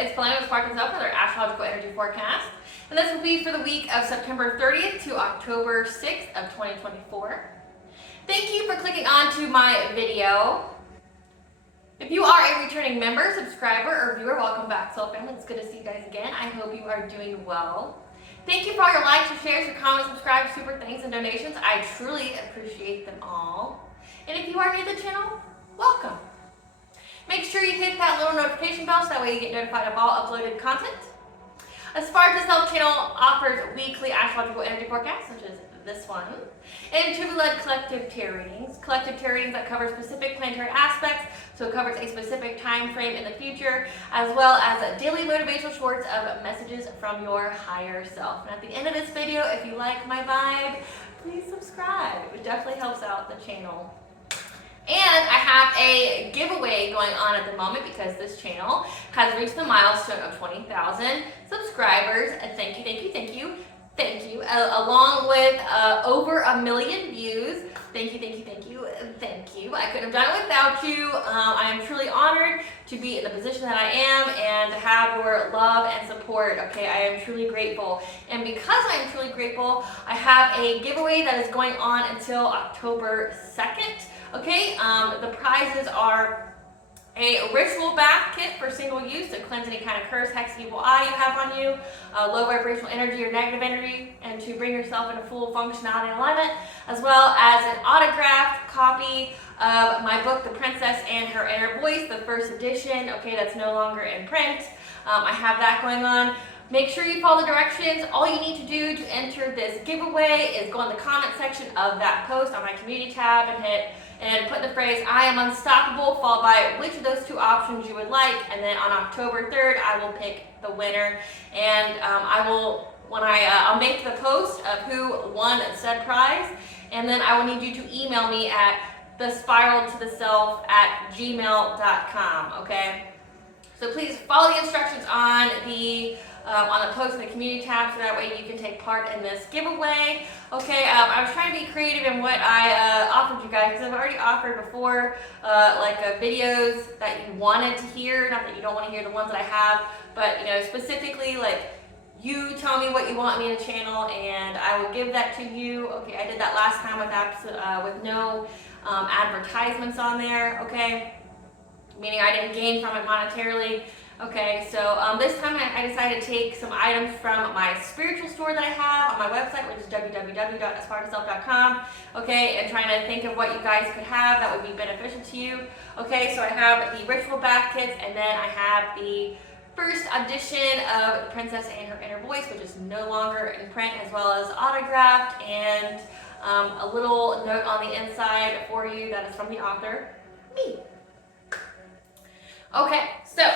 it's Llewellyns with Self for their astrological energy forecast. And this will be for the week of September 30th to October 6th of 2024. Thank you for clicking on to my video. If you are a returning member, subscriber, or viewer, welcome back, Soul Family. It's good to see you guys again. I hope you are doing well. Thank you for all your likes, your shares, your comments, subscribes, super thanks, and donations. I truly appreciate them all. And if you are new to the channel, welcome. Make sure you hit that little notification bell so that way you get notified of all uploaded content. Astrological channel offers weekly astrological energy forecasts, such as this one, and True-led collective tarot readings. Collective tarot readings that cover specific planetary aspects, so it covers a specific time frame in the future, as well as daily motivational shorts of messages from your higher self. And at the end of this video, if you like my vibe, please subscribe. It definitely helps out the channel. And I have a giveaway going on at the moment because this channel has reached the milestone of 20,000 subscribers. Thank you, thank you, thank you, thank you. Along with over 1 million views. Thank you, thank you, thank you, thank you. I couldn't have done it without you. I am truly honored to be in the position that I am and to have your love and support. Okay, I am truly grateful. And because I am truly grateful, I have a giveaway that is going on until October 2nd. Okay, the prizes are a ritual bath kit for single use to cleanse any kind of curse, hex, evil eye you have on you, low vibrational energy or negative energy, and to bring yourself into full functionality and alignment, as well as an autographed copy of my book, The Princess and Her Inner Voice, the first edition, okay, that's no longer in print. I have that going on. Make sure you follow the directions. All you need to do to enter this giveaway is go in the comment section of that post on my community tab and put the phrase, "I am unstoppable," followed by which of those two options you would like. And then on October 3rd, I will pick the winner. And I'll make the post of who won said prize. And then I will need you to email me at aspiraltotheself@gmail.com, okay? So please follow the instructions on the post in the community tab so that way you can take part in this giveaway. Okay, I was trying to be creative in what I offered you guys because I've already offered before videos that you wanted to hear, not that you don't want to hear the ones that I have, but specifically like you tell me what you want me to channel and I will give that to you. Okay, I did that last time with no advertisements on there, okay? Meaning I didn't gain from it monetarily. Okay, so this time I decided to take some items from my spiritual store that I have on my website, which is www.aspiraltotheself.com, okay, and trying to think of what you guys could have that would be beneficial to you. Okay, so I have the ritual bath kits, and then I have the first edition of The Princess and Her Inner Voice, which is no longer in print, as well as autographed, and a little note on the inside for you that is from the author, me. Okay, so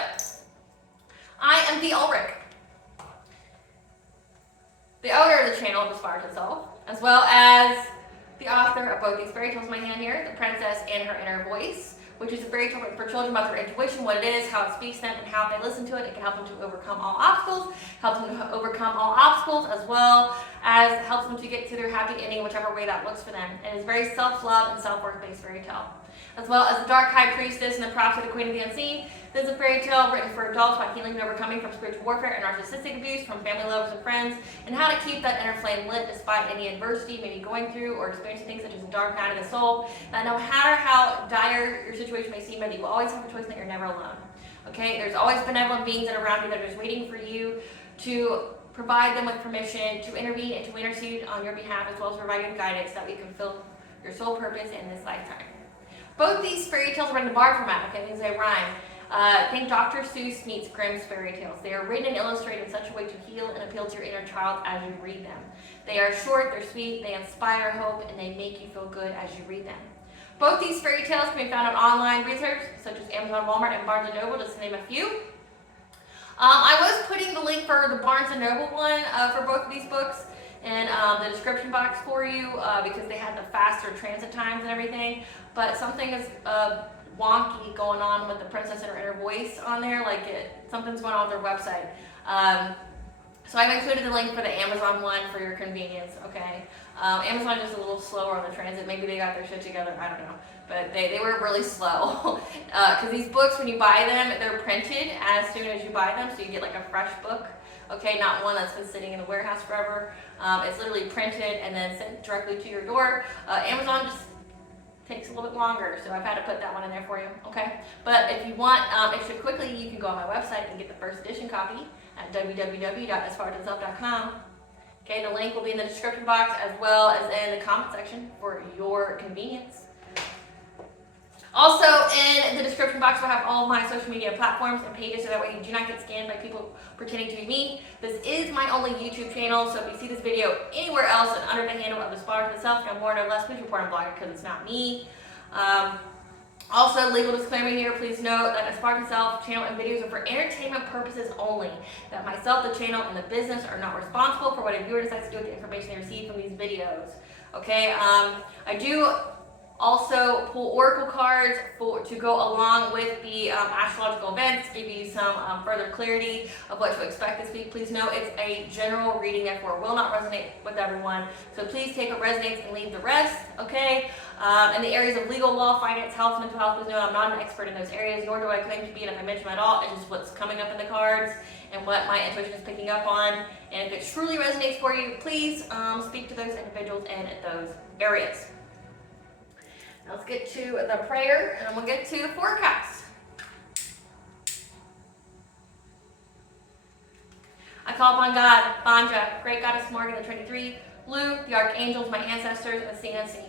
I am the Ulrich, the owner of the channel, Inspired Herself, as well as the author of both these fairy tales in my hand here, The Princess and Her Inner Voice, which is a fairy tale for children about their intuition, what it is, how it speaks to them, and how if they listen to it, it can help them to overcome all obstacles, as well as helps them to get to their happy ending, whichever way that looks for them. And it's very self-love and self-worth based fairy tale. As well as The Dark High Priestess and The Prophet of the Queen of the Unseen. This is a fairy tale written for adults about healing and overcoming from spiritual warfare and narcissistic abuse from family lovers and friends, and how to keep that inner flame lit despite any adversity you may be going through or experiencing things such as a dark night of the soul. That no matter how dire your situation may seem, you will always have a choice that you're never alone. Okay, there's always benevolent beings that are around you that are just waiting for you to provide them with permission to intervene and to intercede on your behalf, as well as provide you the guidance that we can fulfill your soul purpose in this lifetime. Both these fairy tales are in the bard format, okay, means they rhyme. Think Dr. Seuss meets Grimm's fairy tales. They are written and illustrated in such a way to heal and appeal to your inner child as you read them. They are short, they're sweet, they inspire hope, and they make you feel good as you read them. Both these fairy tales can be found on online retailers such as Amazon, Walmart, and Barnes & Noble, just to name a few. I was putting the link for the Barnes & Noble one for both of these books in the description box for you because they had the faster transit times and everything. But something is wonky going on with The Princess and Her Inner Voice on there. Something's going on with their website. So I've included the link for the Amazon one for your convenience, okay? Amazon is just a little slower on the transit. Maybe they got their shit together, I don't know. But they were really slow. Because these books, when you buy them, they're printed as soon as you buy them, so you get like a fresh book, okay? Not one that's been sitting in the warehouse forever. It's literally printed and then sent directly to your door. Amazon just takes a little bit longer, so I've had to put that one in there for you, okay? But if you want it shipped quickly, you can go on my website and get the first edition copy at www.aspiraltotheself.com. Okay, the link will be in the description box as well as in the comment section for your convenience. Also, in the description box, we'll have all of my social media platforms and pages, so that way you do not get scammed by people pretending to be me. This is my only YouTube channel, so if you see this video anywhere else and under the handle of Astrological Self, no more, no less, please report on blogger because it's not me. Also, legal disclaimer here, please note that Astrological Self channel and videos are for entertainment purposes only. That myself, the channel, and the business are not responsible for what a viewer decides to do with the information they receive from these videos. Okay, I do also pull oracle cards to go along with the astrological events, give you some further clarity of what to expect this week. Please note it's a general reading, therefore will not resonate with everyone. So please take what resonates and leave the rest, okay? In the areas of legal, law, finance, health, mental health, please note I'm not an expert in those areas, nor do I claim to be, and if I mention them at all, it's just what's coming up in the cards and what my intuition is picking up on. And if it truly resonates for you, please speak to those individuals in those areas. Now let's get to the prayer, and we'll get to the forecast. I call upon God, Banja, great goddess Morgan, the Trinity Three, Luke, the archangels, my ancestors, and the seen and unseen.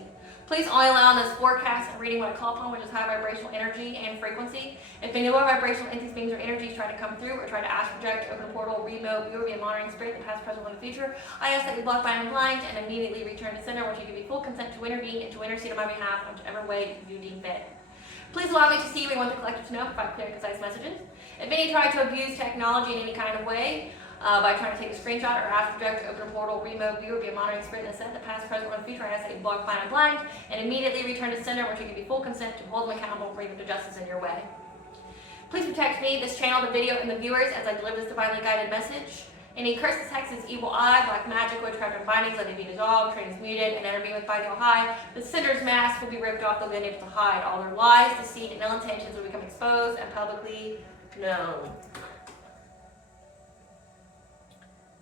Please only allow in this forecast and reading what I call upon, which is high vibrational energy and frequency. If any low vibrational entities, beings, or energies try to come through or try to astral project, open a portal, remote, view, or be a monitoring spirit, the past, present, or the future, I ask that you block, bind, and blind, and immediately return to sender, which you give me full consent to intervene and to intercede on my behalf in whichever way you deem fit. Please allow me to see what you want the collective to know, provide clear and concise messages. If any try to abuse technology in any kind of way, by trying to take a screenshot or astral project, open a portal, remote, view, or be a monitoring spirit, and send the past, present, or the future, I ask that you block, bind, and blind, and immediately return to sender, which will give you full consent to hold them accountable and bring them to justice in your way. Please protect me, this channel, the video, and the viewers as I deliver this divinely guided message. Any curses, hexes, evil eye, black magic, witchcraft, and bindings, let it be dissolved, transmuted, and enter me with by the high. The sender's mask will be ripped off, they'll be unable to hide. All their lies, deceit, and ill intentions will become exposed and publicly known.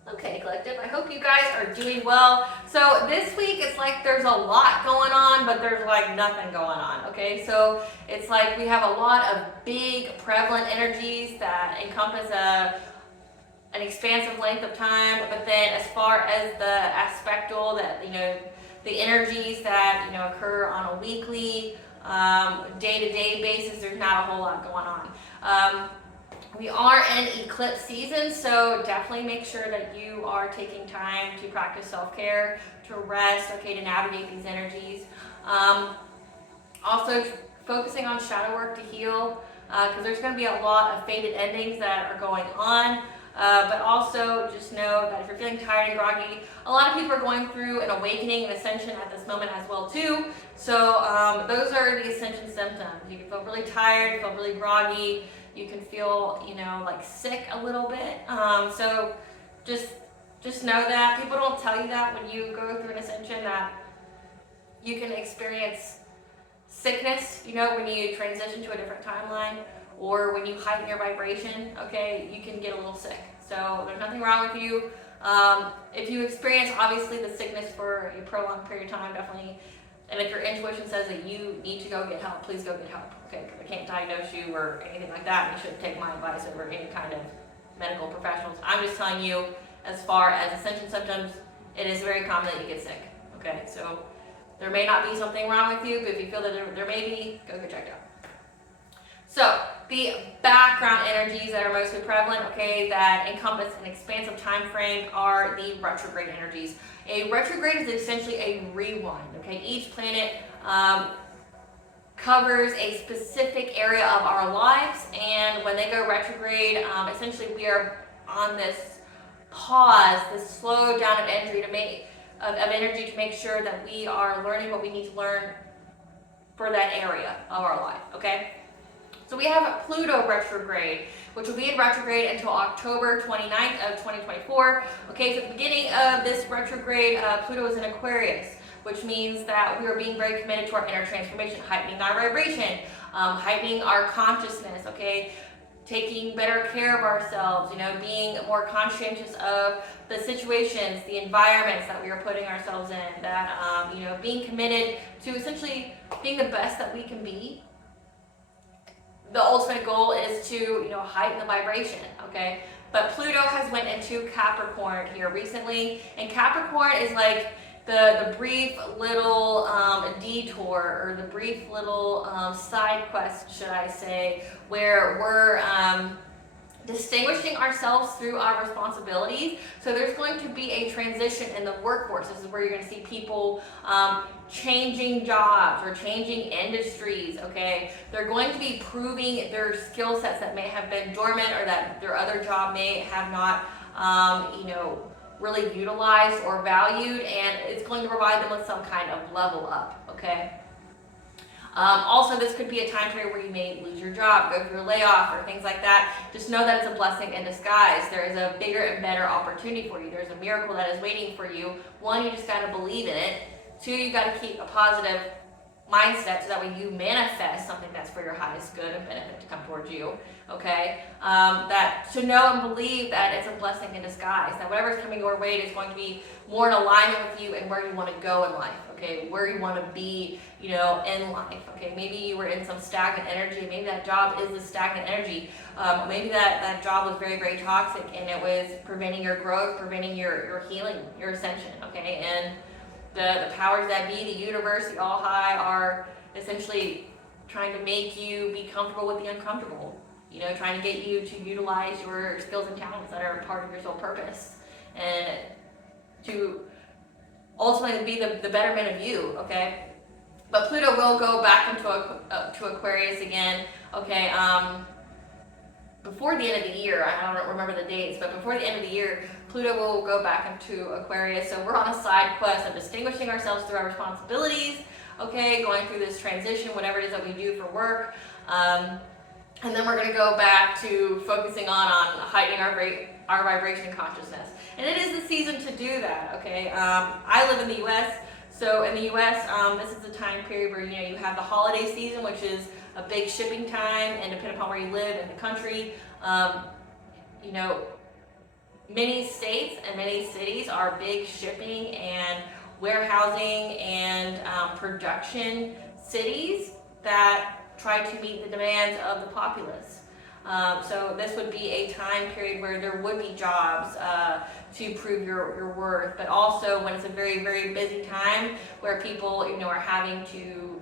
Okay, collective, I hope you guys are doing well. So this week, it's like there's a lot going on, but there's like nothing going on, okay? So it's like we have a lot of big, prevalent energies that encompass an expansive length of time, but then as far as the aspectal, that, you know, the energies that, you know, occur on a weekly, day-to-day basis, there's not a whole lot going on. We are in eclipse season, so definitely make sure that you are taking time to practice self-care, to rest, okay, to navigate these energies. Also focusing on shadow work to heal, because there's going to be a lot of fated endings that are going on. But also just know that if you're feeling tired and groggy, a lot of people are going through an awakening and ascension at this moment as well too. So those are the ascension symptoms. You can feel really tired, feel really groggy. You can feel, you know, like sick a little bit. So just know that. People don't tell you that when you go through an ascension, that you can experience sickness, you know, when you transition to a different timeline, or when you heighten your vibration, okay, you can get a little sick. So there's nothing wrong with you. If you experience, obviously, the sickness for a prolonged period of time, definitely. And if your intuition says that you need to go get help, please go get help, okay? Because I can't diagnose you or anything like that. You shouldn't take my advice over any kind of medical professionals. I'm just telling you, as far as ascension symptoms, it is very common that you get sick, okay? So there may not be something wrong with you, but if you feel that there may be, go get checked out. So the background energies that are mostly prevalent, okay, that encompass an expansive time frame are the retrograde energies. A retrograde is essentially a rewind, okay? Each planet covers a specific area of our lives, and when they go retrograde, essentially we are on this pause, this slow down of energy to make sure that we are learning what we need to learn for that area of our life, okay? So we have Pluto retrograde, which will be in retrograde until October 29th of 2024. Okay, so at the beginning of this retrograde, Pluto is in Aquarius, which means that we are being very committed to our inner transformation, heightening our vibration, heightening our consciousness, okay? Taking better care of ourselves, you know, being more conscientious of the situations, the environments that we are putting ourselves in, that, you know, being committed to essentially being the best that we can be. The ultimate goal is to, you know, heighten the vibration, okay? But Pluto has went into Capricorn here recently, and Capricorn is like the brief little detour, or the brief little side quest, should I say, where we're distinguishing ourselves through our responsibilities. So there's going to be a transition in the workforce. This is where you're going to see people changing jobs or changing industries, okay? They're going to be proving their skill sets that may have been dormant, or that their other job may have not, you know, really utilized or valued, and it's going to provide them with some kind of level up, okay? Also, this could be a time period where you may lose your job, go through a layoff, or things like that. Just know that it's a blessing in disguise. There is a bigger and better opportunity for you. There's a miracle that is waiting for you. One, you just got to believe in it. Two, you got to keep a positive mindset, so that way you manifest something that's for your highest good and benefit to come towards you, okay? That to know and believe that it's a blessing in disguise, that whatever's coming your way is going to be more in alignment with you and where you want to go in life, okay? Where you want to be, you know, in life, okay? Maybe you were in some stagnant energy. Maybe that job is the stagnant energy. Maybe that job was very, very toxic, and it was preventing your growth, preventing your healing, your ascension, okay? And the powers that be, the universe, the all high, are essentially trying to make you be comfortable with the uncomfortable. You know, trying to get you to utilize your skills and talents that are part of your soul purpose, and to ultimately be the betterment of you, okay? But Pluto will go back into to Aquarius again, okay? Before the end of the year, I don't remember the dates, but before the end of the year, Pluto will go back into Aquarius. So we're on a side quest of distinguishing ourselves through our responsibilities, okay, going through this transition, whatever it is that we do for work. And then we're going to go back to focusing on heightening our vibration consciousness. And it is the season to do that, okay? I live in the U.S., so in the U.S., this is the time period where, you know, you have the holiday season, which is a big shipping time, and depending upon where you live in the country, you know, many states and many cities are big shipping and warehousing and production cities that try to meet the demands of the populace. So this would be a time period where there would be jobs to prove your worth, but also when it's a very, very busy time where people, you know, are having to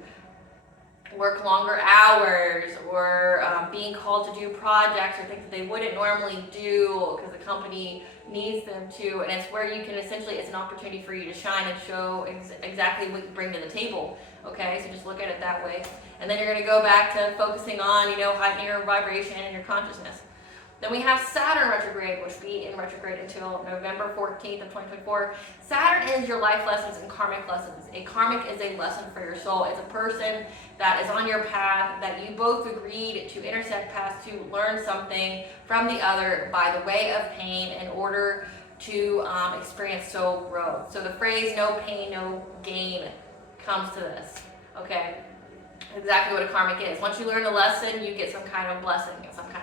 work longer hours, or being called to do projects or things that they wouldn't normally do because the company needs them to, and it's where you can essentially, it's an opportunity for you to shine and show exactly what you bring to the table, okay? So just look at it that way. And then you're going to go back to focusing on, you know, heightening your vibration and your consciousness. Then we have Saturn retrograde, which will be in retrograde until November 14th of 2024. Saturn is your life lessons and karmic lessons. A karmic is a lesson for your soul. It's a person that is on your path, that you both agreed to intersect paths to learn something from the other by the way of pain in order to experience soul growth. So the phrase no pain, no gain comes to this, okay? Exactly what a karmic is. Once you learn a lesson, you get some kind of blessing in some kind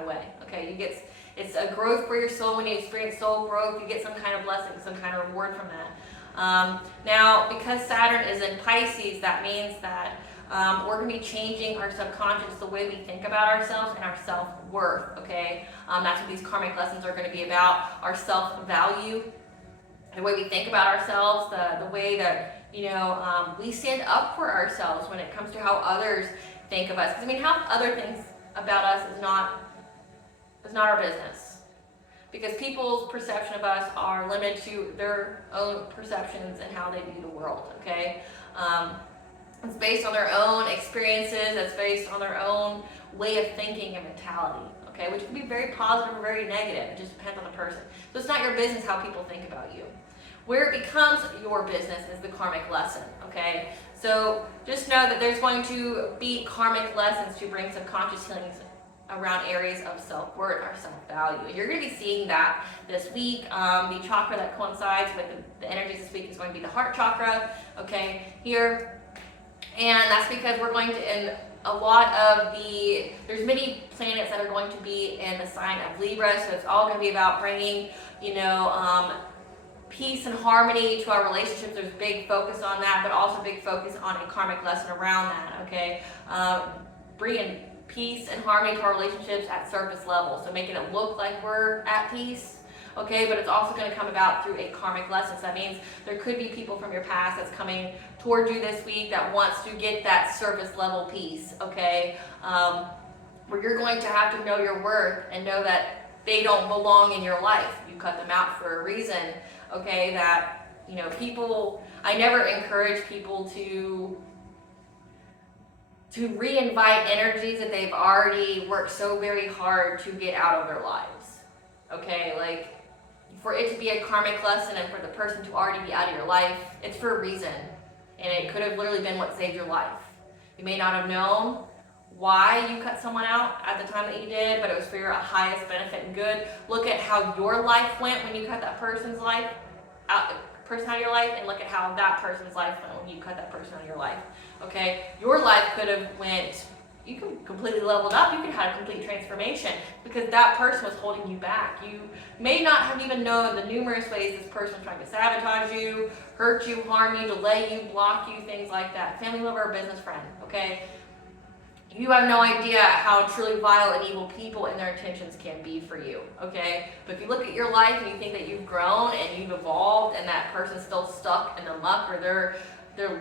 of way, okay? You get, it's a growth for your soul. When you experience soul growth, you get some kind of blessing, some kind of reward from that. Now, because Saturn is in Pisces, that means that we're going to be changing our subconscious, the way we think about ourselves and our self-worth, okay? That's what these karmic lessons are going to be about, our self-value, the way we think about ourselves, the way that, you know, we stand up for ourselves when it comes to how others think of us. Because, I mean, how other things about us is not our business. Because people's perception of us are limited to their own perceptions and how they view the world, okay? It's based on their own experiences, it's based on their own way of thinking and mentality, okay? Which can be very positive or very negative. It just depends on the person. So it's not your business how people think about you. Where it becomes your business is the karmic lesson, okay? So just know that there's going to be karmic lessons to bring subconscious healings around areas of self-worth or self-value. And you're going to be seeing that this week. The chakra that coincides with the energies this week is going to be the heart chakra, okay, here. And that's because we're going to, in a lot of there's many planets that are going to be in the sign of Libra, so it's all going to be about bringing, peace and harmony to our relationships. There's big focus on that, but also big focus on a karmic lesson around that, okay? Bringing peace and harmony to our relationships at surface level, so making it look like we're at peace, okay? But it's also going to come about through a karmic lesson. So that means there could be people from your past that's coming towards you this week that wants to get that surface level peace, okay? Where you're going to have to know your worth and know that they don't belong in your life. You cut them out for a reason, okay? That, I never encourage people to re-invite energies that they've already worked so very hard to get out of their lives, okay? Like, for it to be a karmic lesson and for the person to already be out of your life, it's for a reason. And it could have literally been what saved your life. You may not have known why you cut someone out at the time that you did, but it was for your highest benefit and good. Look at how your life went when you cut that person's life out of your life, and look at how that person's life went when you cut that person out of your life. Okay, your life could have you could completely leveled up. You could have had a complete transformation because that person was holding you back. You may not have even known the numerous ways this person was trying to sabotage you, hurt you, harm you, delay you, block you, things like that. Family member or business friend, okay? You have no idea how truly vile and evil people and their intentions can be for you, okay? But if you look at your life and you think that you've grown and you've evolved and that person's still stuck in the muck or their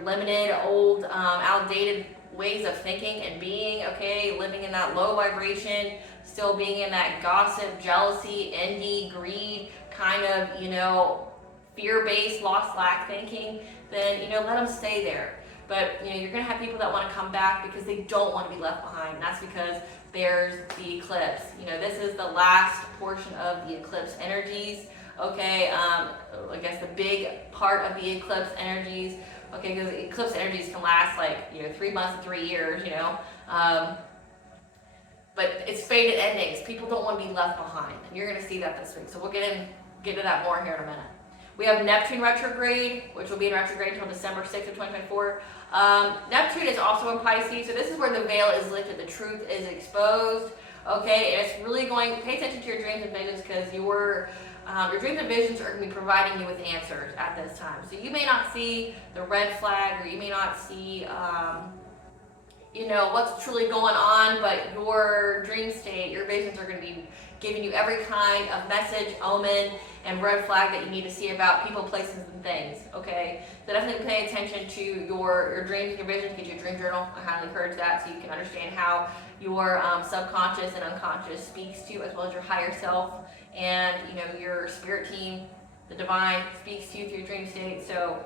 limited, old, outdated ways of thinking and being, okay, living in that low vibration, still being in that gossip, jealousy, envy, greed, kind of, fear-based, lost, lack thinking, then, let them stay there. But, you're going to have people that want to come back because they don't want to be left behind. And that's because there's the eclipse. This is the last portion of the eclipse energies, okay? I guess the big part of the eclipse energies, okay, because eclipse energies can last 3 months to 3 years, but it's fated endings. People don't want to be left behind, and you're going to see that this week. So we'll get to that more here in a minute. We have Neptune retrograde, which will be in retrograde until December 6th of 2024. Neptune is also in Pisces, so this is where the veil is lifted, the truth is exposed, okay? And it's really pay attention to your dreams and visions because your dreams and visions are going to be providing you with answers at this time. So you may not see the red flag, or you may not see, what's truly going on, but your dream state, your visions are going to be giving you every kind of message, omen, and red flag that you need to see about people, places, and things, okay? So definitely pay attention to your dreams and your visions. Get you a dream journal. I highly encourage that so you can understand how your subconscious and unconscious speaks to you, as well as your higher self and, your spirit team, the divine, speaks to you through your dream state. So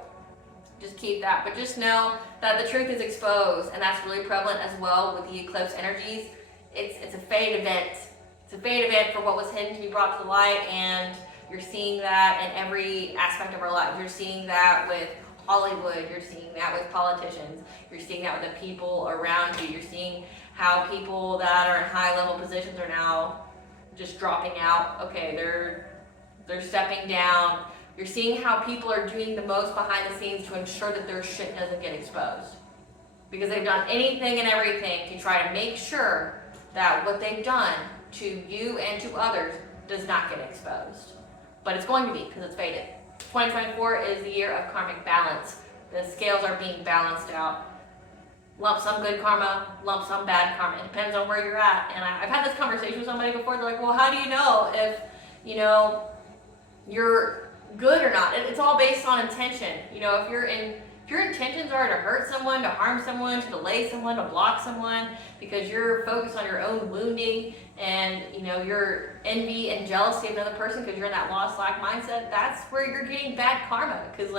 just keep that. But just know that the truth is exposed, and that's really prevalent as well with the eclipse energies. It's a fate event. It's a fate event for what was hidden to be brought to the light, and you're seeing that in every aspect of our life. You're seeing that with Hollywood. You're seeing that with politicians. You're seeing that with the people around you. You're seeing how people that are in high-level positions are now just dropping out. Okay, they're stepping down. You're seeing how people are doing the most behind the scenes to ensure that their shit doesn't get exposed. Because they've done anything and everything to try to make sure that what they've done to you and to others does not get exposed. But it's going to be, because it's fated. 2024 is the year of karmic balance. The scales are being balanced out. Lump sum good karma, lump sum bad karma. It depends on where you're at. And I've had this conversation with somebody before. They're like, well, how do you know if, you're good or not? It's all based on intention. If your intentions are to hurt someone, to harm someone, to delay someone, to block someone, because you're focused on your own wounding and, your envy and jealousy of another person because you're in that lost lack mindset, that's where you're getting bad karma, because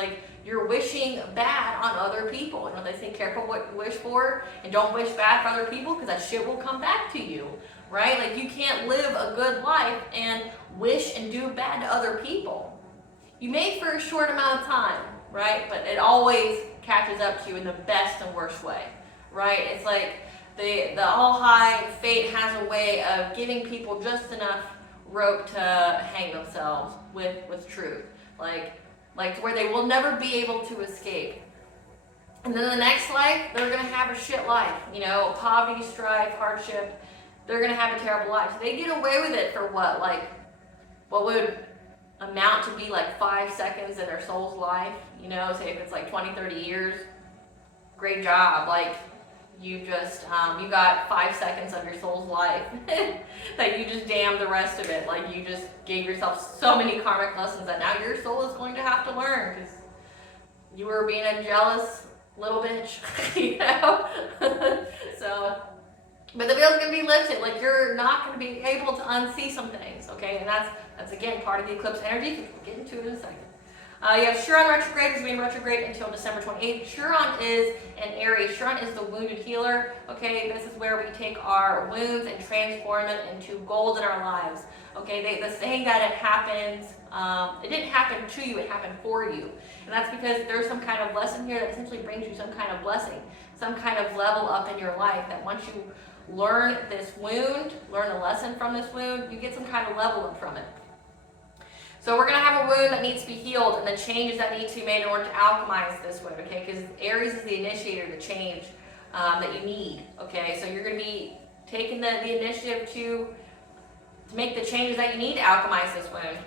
you're wishing bad on other people. They say careful what you wish for and don't wish bad for other people, because that shit will come back to you, right? You can't live a good life and wish and do bad to other people. You may for a short amount of time, right? But it always catches up to you in the best and worst way, right? It's like the all high fate has a way of giving people just enough rope to hang themselves with truth, like to where they will never be able to escape. And then the next life, they're gonna have a shit life, you know, poverty, strife, hardship. They're gonna have a terrible life. So they get away with it for what, like, what would amount to be like 5 seconds in their soul's life, you know, say if it's like 20, 30 years, great job. Like, you just, you got 5 seconds of your soul's life that you just damned the rest of it. Like, you just gave yourself so many karmic lessons that now your soul is going to have to learn because you were being a jealous little bitch, you know? So, but the veil's gonna be lifted. Like, you're not gonna be able to unsee some things, okay? And that's again part of the eclipse energy, which we'll get into it in a second. You have Chiron retrograde, which will be in retrograde until December 28th. Chiron is an Aries. Chiron is the wounded healer, okay? This is where we take our wounds and transform them into gold in our lives, okay? The saying that it happens, it didn't happen to you, it happened for you. And that's because there's some kind of lesson here that essentially brings you some kind of blessing, some kind of level up in your life, that once you learn this wound, learn a lesson from this wound, you get some kind of level up from it. So we're going to have a wound that needs to be healed and the changes that need to be made in order to alchemize this wound, okay? Because Aries is the initiator, the change that you need, okay? So you're going to be taking the initiative to make the changes that you need to alchemize this wound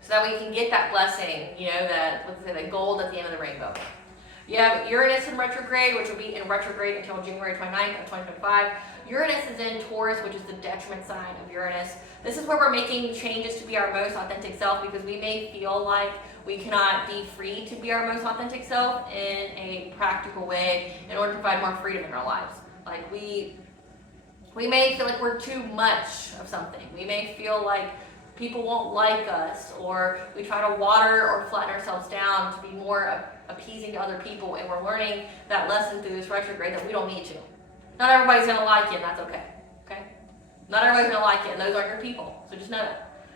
so that we can get that blessing, you know, that, let's say, the gold at the end of the rainbow. You have Uranus in retrograde, which will be in retrograde until January 29th of 2025. Uranus is in Taurus, which is the detriment sign of Uranus. This is where we're making changes to be our most authentic self, because we may feel like we cannot be free to be our most authentic self in a practical way in order to provide more freedom in our lives. Like, we may feel like we're too much of something. We may feel like people won't like us, or we try to water or flatten ourselves down to be more appeasing to other people, and we're learning that lesson through this retrograde that we don't need to. Not everybody's going to like you, and that's okay. Okay? Not everybody's going to like you, and those aren't your people. So just know that.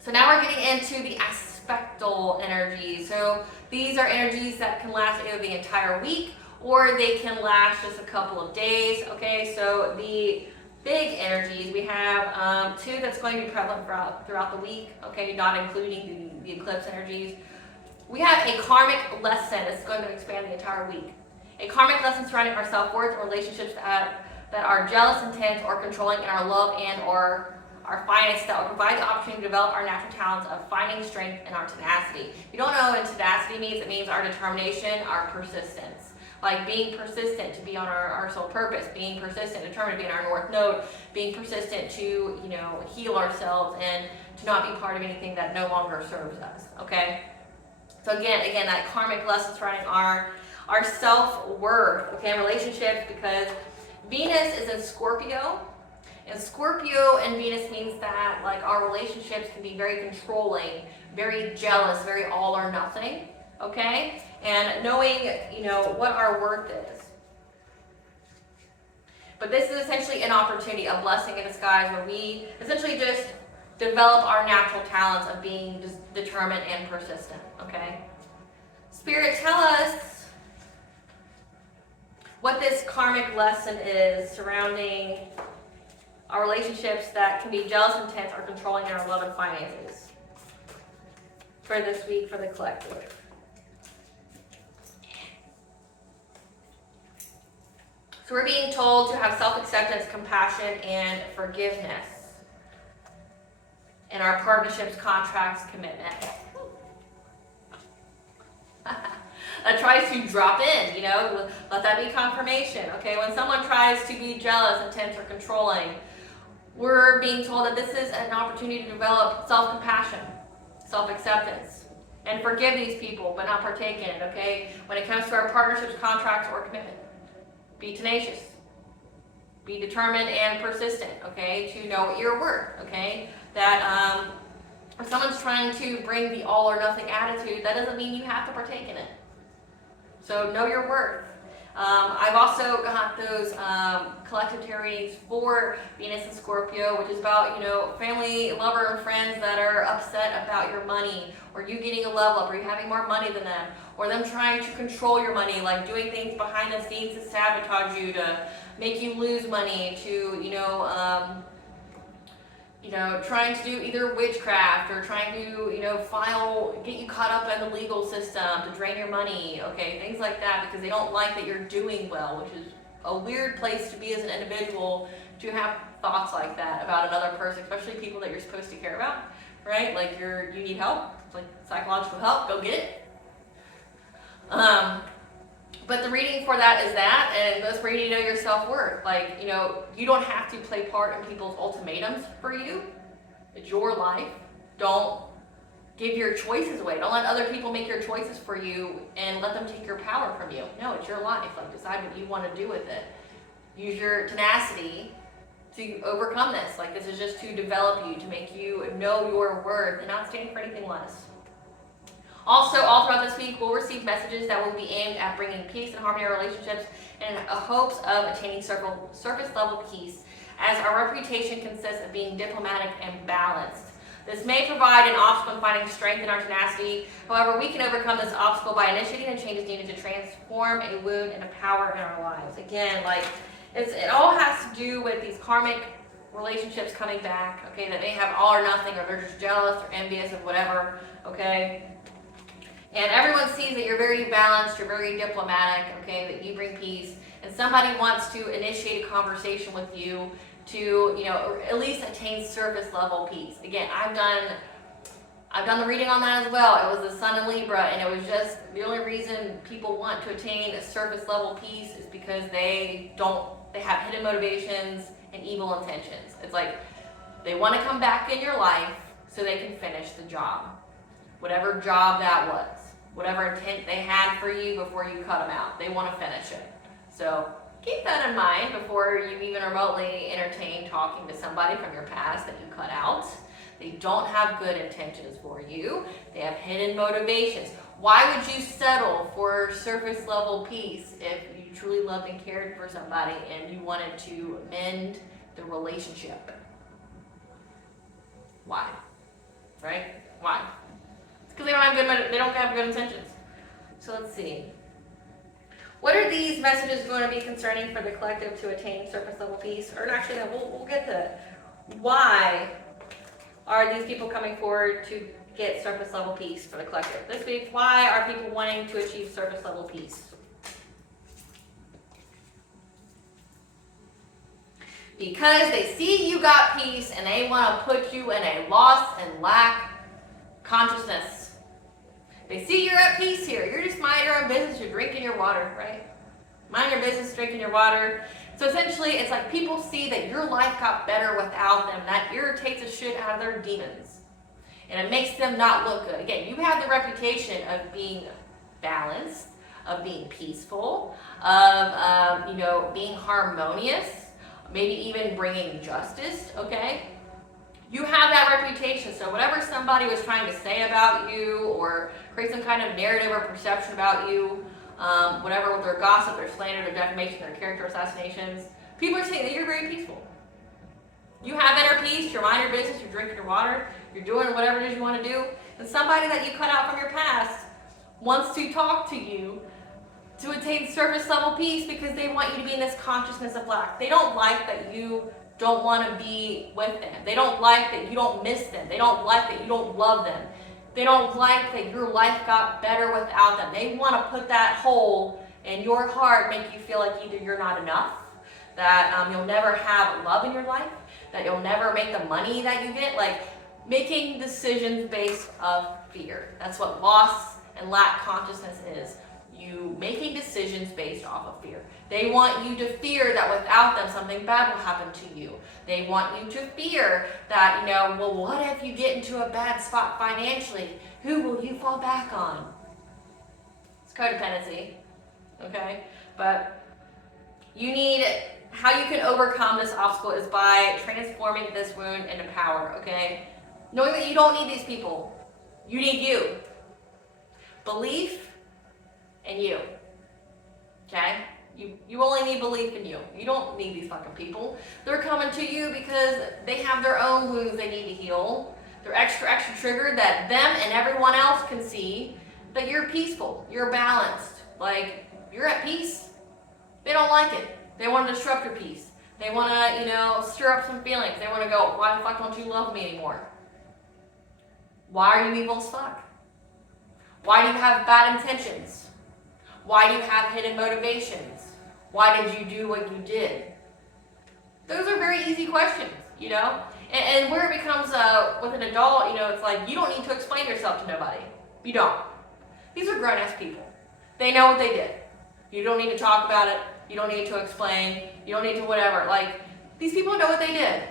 So now we're getting into the aspectal energies. So these are energies that can last either the entire week or they can last just a couple of days. Okay, so the big energies, we have two that's going to be prevalent throughout the week, okay, not including the eclipse energies. We have a karmic lesson that's going to expand the entire week. A karmic lesson surrounding our self-worth or relationships that are jealous, intense, or controlling in our love and or our finest, that will provide the opportunity to develop our natural talents of finding strength and our tenacity. If you don't know what tenacity means, it means our determination, our persistence. Like being persistent to be on our soul purpose, being persistent, determined to be in our north node, being persistent to, you know, heal ourselves and to not be part of anything that no longer serves us, okay? So again, that karmic lesson surrounding our self-worth, okay, relationships, because Venus is in Scorpio, and Scorpio and Venus means that, like, our relationships can be very controlling, very jealous, very all or nothing, okay? And knowing, you know, what our worth is. But this is essentially an opportunity, a blessing in disguise, where we essentially just develop our natural talents of being just determined and persistent, okay? Spirit, tell us what this karmic lesson is surrounding our relationships that can be jealous, intense, or controlling in our love and finances for this week for the collective. So we're being told to have self-acceptance, compassion, and forgiveness in our partnerships, contracts, commitment. That tries to drop in, you know, let that be confirmation, okay? When someone tries to be jealous, intense, or controlling, we're being told that this is an opportunity to develop self-compassion, self-acceptance, and forgive these people, but not partake in it, okay? When it comes to our partnerships, contracts, or commitment, be tenacious, be determined and persistent, okay? To know what you're worth, okay? That if someone's trying to bring the all or nothing attitude, that doesn't mean you have to partake in it. So know your worth. I've also got those collective tarot readings for Venus and Scorpio, which is about, family, lover, and friends that are upset about your money, or you getting a level up, or you having more money than them, or them trying to control your money, like doing things behind the scenes to sabotage you, to make you lose money, to, trying to do either witchcraft or trying to, get you caught up in the legal system to drain your money, okay, things like that, because they don't like that you're doing well, which is a weird place to be as an individual, to have thoughts like that about another person, especially people that you're supposed to care about, right? Like you need help, like psychological help, go get it. But the reading for that is that, and that's where you need to know your self-worth. Like, you don't have to play part in people's ultimatums for you. It's your life. Don't give your choices away. Don't let other people make your choices for you and let them take your power from you. No, it's your life. Like, decide what you want to do with it. Use your tenacity to overcome this. Like, this is just to develop you, to make you know your worth and not stand for anything less. Also, all throughout this week, we'll receive messages that will be aimed at bringing peace and harmony in our relationships and hopes of attaining surface level peace, as our reputation consists of being diplomatic and balanced. This may provide an obstacle in finding strength in our tenacity. However, we can overcome this obstacle by initiating the changes needed to transform a wound into power in our lives. Again, it all has to do with these karmic relationships coming back, okay, that may have all or nothing, or they're just jealous or envious of whatever, okay? And everyone sees that you're very balanced, you're very diplomatic, okay, that you bring peace, and somebody wants to initiate a conversation with you to, at least attain surface level peace. Again, I've done the reading on that as well. It was the Sun in Libra, and it was just the only reason people want to attain surface level peace is because they have hidden motivations and evil intentions. It's like they want to come back in your life so they can finish the job. Whatever job that was, whatever intent they had for you before you cut them out, they want to finish it. So keep that in mind before you even remotely entertain talking to somebody from your past that you cut out. They don't have good intentions for you. They have hidden motivations. Why would you settle for surface level peace if you truly loved and cared for somebody and you wanted to mend the relationship? Why? Right? Why? Because they don't have good intentions. So let's see. What are these messages going to be concerning for the collective to attain surface level peace? Or actually, no, we'll get to it. Why are these people coming forward to get surface level peace for the collective? This week, why are people wanting to achieve surface level peace? Because they see you got peace and they want to put you in a loss and lack consciousness. They see you're at peace here. You're just minding your own business. You're drinking your water, right? Mind your business, drinking your water. So essentially, it's like people see that your life got better without them. That irritates the shit out of their demons. And it makes them not look good. Again, you have the reputation of being balanced, of being peaceful, of being harmonious, maybe even bringing justice, okay? You have that reputation, so whatever somebody was trying to say about you or create some kind of narrative or perception about you, whatever with their gossip, their slander, their defamation, their character assassinations, people are saying that you're very peaceful. You have inner peace, you're minding your business, you're drinking your water, you're doing whatever it is you want to do, and somebody that you cut out from your past wants to talk to you to attain surface level peace because they want you to be in this consciousness of lack. They don't like that you don't want to be with them. They don't like that you don't miss them. They don't like that you don't love them. They don't like that your life got better without them. They want to put that hole in your heart, make you feel like either you're not enough, that you'll never have love in your life, that you'll never make the money that you get. Like making decisions based of fear. That's what loss and lack consciousness is. You making decisions based off of fear. They want you to fear that without them something bad will happen to you. They want you to fear that, well, what if you get into a bad spot financially? Who will you fall back on? It's codependency, okay? But how you can overcome this obstacle is by transforming this wound into power, okay? Knowing that you don't need these people. You need you. Belief and you, okay? You only need belief in you. You don't need these fucking people. They're coming to you because they have their own wounds they need to heal. They're extra triggered that them and everyone else can see that you're peaceful, you're balanced, like you're at peace. They don't like it. They want to disrupt your peace. They want to, stir up some feelings. They want to go, why the fuck don't you love me anymore? Why are you evil as fuck? Why do you have bad intentions? Why do you have hidden motivations? Why did you do what you did? Those are very easy questions, And where it becomes with an adult, it's like you don't need to explain yourself to nobody. You don't. These are grown-ass people. They know what they did. You don't need to talk about it. You don't need to explain. You don't need to whatever. Like, these people know what they did.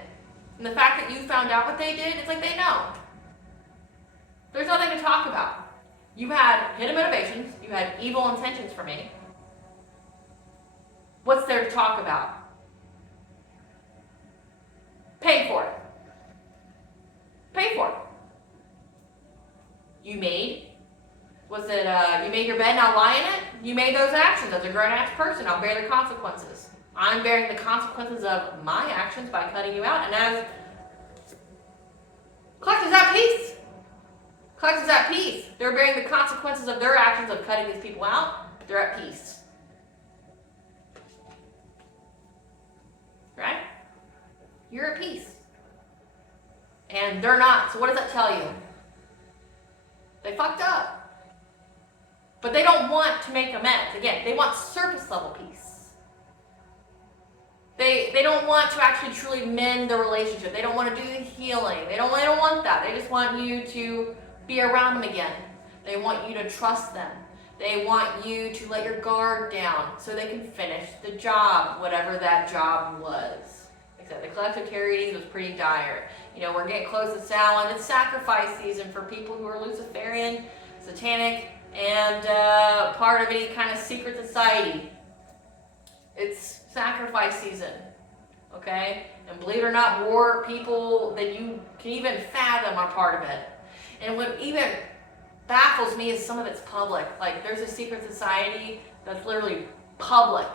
And the fact that you found out what they did, it's like they know. There's nothing to talk about. You had hidden motivations. You had evil intentions for me. What's there to talk about? Pay for it. Pay for it. You made your bed, now lie in it? You made those actions as a grown-ass person. I'll bear the consequences. I'm bearing the consequences of my actions by cutting you out. And as collectives at peace. Collectives at peace. They're bearing the consequences of their actions of cutting these people out. They're at peace. Right? You're at peace. And they're not. So what does that tell you? They fucked up. But they don't want to make amends. Again, they want surface level peace. They don't want to actually truly mend the relationship. They don't want to do the healing. They don't want that. They just want you to be around them again. They want you to trust them. They want you to let your guard down so they can finish the job, whatever that job was. Except the collective tarot readings was pretty dire. We're getting close to Samhain. It's sacrifice season for people who are Luciferian, satanic, and part of any kind of secret society. It's sacrifice season, okay? And believe it or not, more people than you can even fathom are part of it. And what even baffles me is some of it's public. Like, there's a secret society that's literally public.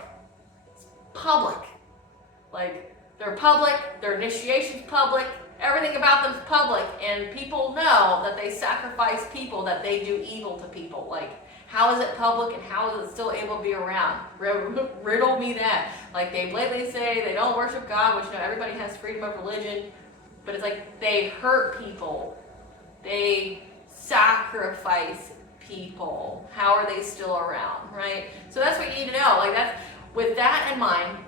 It's public. Like, they're public, their initiation's public, everything about them's public, and people know that they sacrifice people, that they do evil to people. Like, how is it public and how is it still able to be around? Riddle me that. Like, they blatantly say they don't worship God, which everybody has freedom of religion, but it's like they hurt people. They sacrifice people. How are they still around, right? So that's what you need to know. Like, that's with that in mind,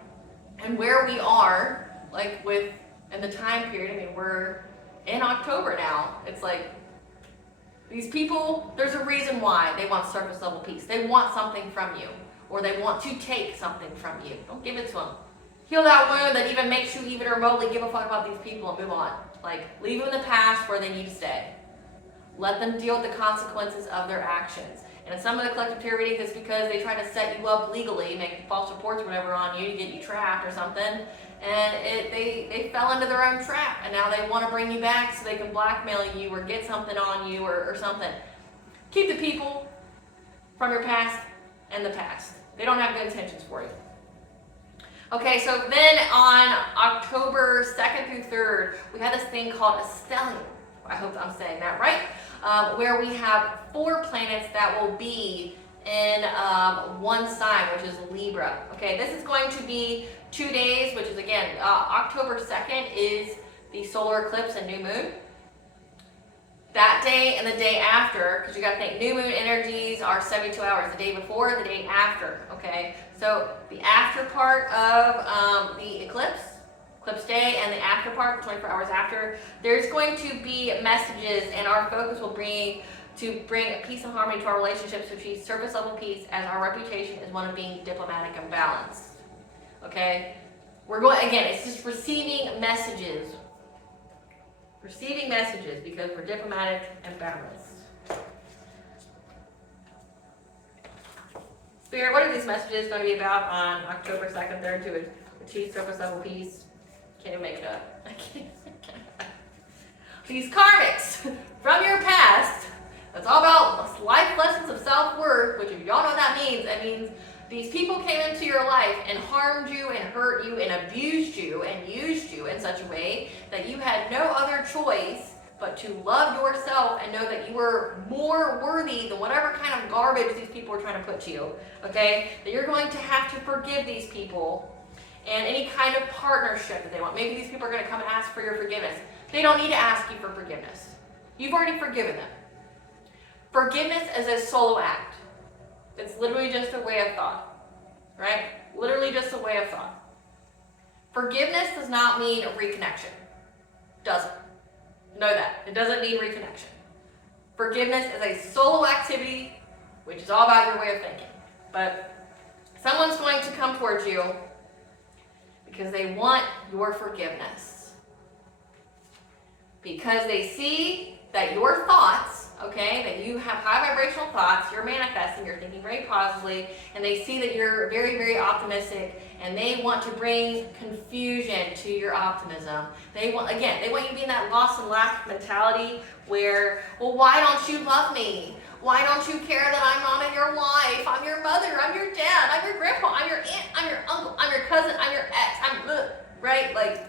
and where we are, like in the time period. We're in October now. It's like these people, there's a reason why they want surface level peace. They want something from you, or they want to take something from you. Don't give it to them. Heal that wound that even makes you even remotely give a fuck about these people and move on. Like, leave them in the past where they need to stay. Let them deal with the consequences of their actions. And in some of the collective tarot readings, it's because they try to set you up legally, make false reports or whatever on you to get you trapped or something. And they fell into their own trap, and now they want to bring you back so they can blackmail you or get something on you or something. Keep the people from your past and the past. They don't have good intentions for you. Okay, so then on October 2nd through 3rd, we have this thing called a stellium. I hope I'm saying that right. Where we have 4 planets that will be in one sign, which is Libra. Okay, this is going to be 2 days, which is again, October 2nd is the solar eclipse and new moon. That day and the day after, because you got to think new moon energies are 72 hours, the day before, the day after, okay? So the after part of the eclipse day, and the after part, 24 hours after, there's going to be messages, and our focus will bring peace and harmony to our relationships, which is surface level peace, as our reputation is one of being diplomatic and balanced. Okay? We're going, again, it's just receiving messages. Receiving messages because we're diplomatic and balanced. Spirit, what are these messages going to be about on October 2nd, 3rd to achieve surface level peace? Can't even make it up. I can't. These karmics from your past, that's all about life lessons of self-worth, which if y'all know what that means these people came into your life and harmed you and hurt you and abused you and used you in such a way that you had no other choice but to love yourself and know that you were more worthy than whatever kind of garbage these people are trying to put to you, okay? That you're going to have to forgive these people and any kind of partnership that they want. Maybe these people are going to come and ask for your forgiveness. They don't need to ask you for forgiveness. You've already forgiven them. Forgiveness is a solo act. It's literally just a way of thought, right? Literally just a way of thought. Forgiveness does not mean a reconnection. Doesn't. Know that. It doesn't mean reconnection. Forgiveness is a solo activity, which is all about your way of thinking. But someone's going to come towards you because they want your forgiveness. Because they see that your thoughts, okay, that you have high vibrational thoughts, you're manifesting, you're thinking very positively, and they see that you're very, very optimistic, and they want to bring confusion to your optimism. They want you to be in that loss and lack mentality where, well, why don't you love me? Why don't you care that I'm not in your life? I'm your mother, I'm your dad, I'm your grandpa, I'm your aunt, I'm your uncle, I'm your cousin, I'm your ex, right? Like,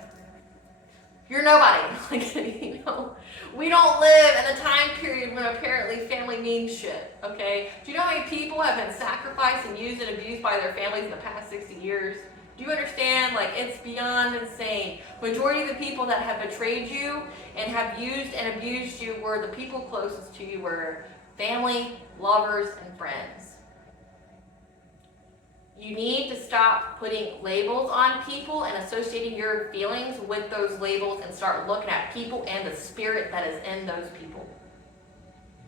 you're nobody. Like, you know, we don't live in a time period when apparently family means shit, okay? Do you know how many people have been sacrificed and used and abused by their families in the past 60 years? Do you understand? Like, it's beyond insane. Majority of the people that have betrayed you and have used and abused you were the people closest to you were family, lovers, and friends. You need to stop putting labels on people and associating your feelings with those labels and start looking at people and the spirit that is in those people.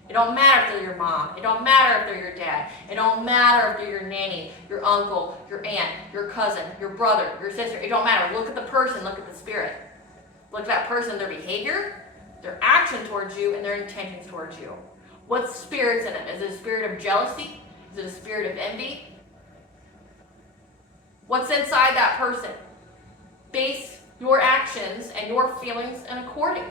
It don't matter if they're your mom. It don't matter if they're your dad. It don't matter if they're your nanny, your uncle, your aunt, your cousin, your brother, your sister. It don't matter. Look at the person. Look at the spirit. Look at that person, their behavior, their action towards you, and their intentions towards you. What spirit's in it? Is it a spirit of jealousy? Is it a spirit of envy? What's inside that person? Base your actions and your feelings accordingly.